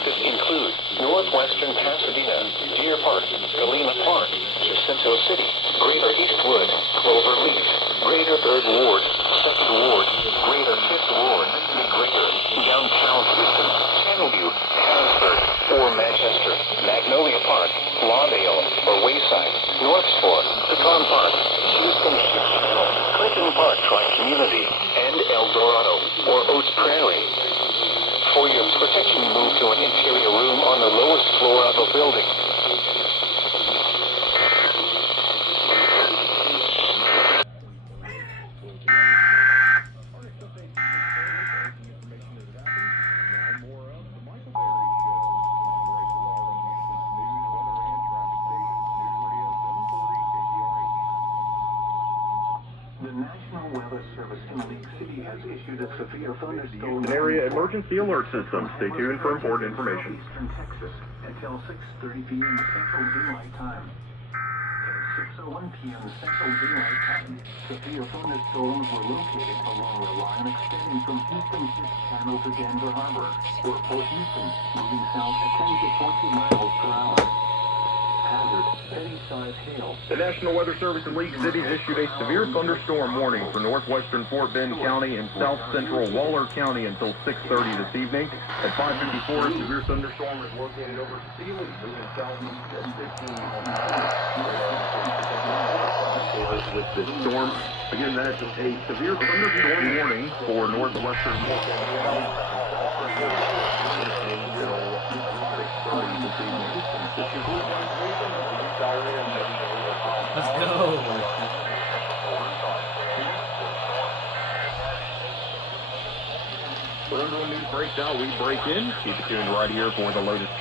practice include northwestern Pasadena, Deer Park, Galena Park, Jacinto City, Greater Eastwood, Cloverleaf, Greater 3rd Ward, 2nd Ward, Greater 5th Ward, Greater Downtown Houston, Channelview, Harrisburg, or Manchester, Magnolia Park, Lawndale, or Wayside, North Shore, Pecan Park, Houston Ship Channel, Clinton Park Tri-Community, and El Dorado, or Oats Prairie. For your protection, move to an interior room on the lowest floor of a building. An area emergency alert system. Stay tuned for important information. Eastern Texas until 6:30 p.m. Central Daylight Time. At 6:01 p.m. Central Daylight Time, severe thunderstorms were located along the line extending from Houston Ship Channel to Denver Harbor, or Port Houston, moving south at 10 to 20 miles per hour. Hazard, steady-size hail. The National Weather Service in League Cities issued a severe thunderstorm warning for northwestern Fort Bend County and south central Waller County until 6:30 this evening. At 5:54, a severe thunderstorm is located over Sealy, moving southeast at 15 miles per hour. With this storm, again, that's a severe thunderstorm warning for northwestern Fort Bend County. Let's go. When news breaks out, we break in. Keep it tuned right here for the latest.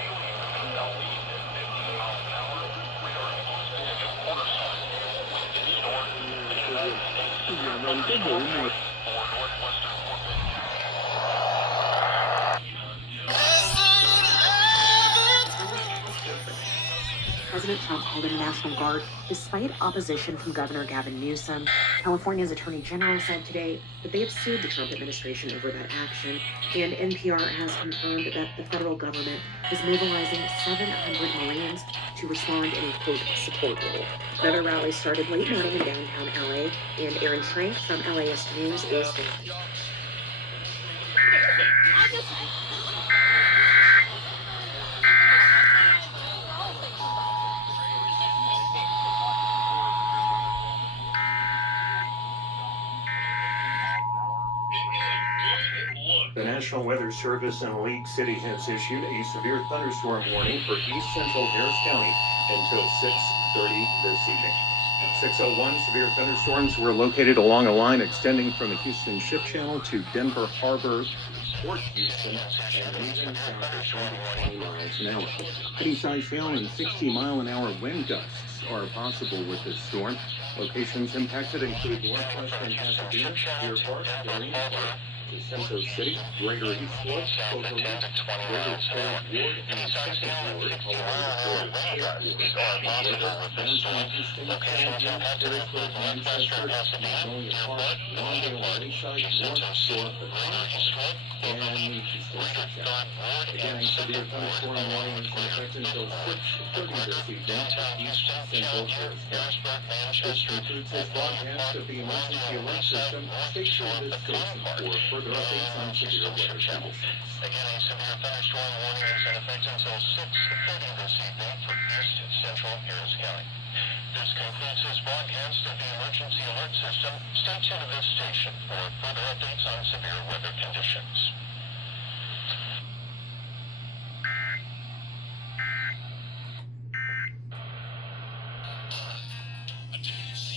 President Trump called in the National Guard despite opposition from Governor Gavin Newsom. California's Attorney General said today that they have sued the Trump administration over that action, and NPR has confirmed that the federal government is mobilizing 700 Marines to respond in a, quote, support role. Another rally started late morning in downtown LA, and Aaron Schrank from LAist News is there. The National Weather Service in League City has issued a severe thunderstorm warning for east central Harris County until 6:30 this evening. At 6:01, severe thunderstorms were located along a line extending from the Houston Ship Channel to Denver Harbor, Port Houston, and moving south at 20 miles an hour. Heavy-sized hail and 60-mile-an-hour wind gusts are possible with this storm. Locations impacted include northwestern Pasadena, Deer Park, Galena Park, Jacinto City, Greater Eastwood, Cloverleaf, Greater 3rd Ward, and 2nd Ward, along with Greater 5th Ward, downtown Houston, Channelview, Harrisburg, Manchester, Magnolia Park, Lawndale, Wayside, North Shore, Pecan Park, and Houston Ship Channel. Again, a severe thunderstorm warning is in effect until 6:30 this evening, east central Harris County. This concludes this broadcast of the emergency alert system. Stay tuned to this station for further updates on severe weather conditions. Again, a severe thunderstorm warning is in effect until 6:30 this evening for east central Harris County. This concludes this broadcast of the emergency alert system. Stay tuned to this station for further updates on severe weather conditions.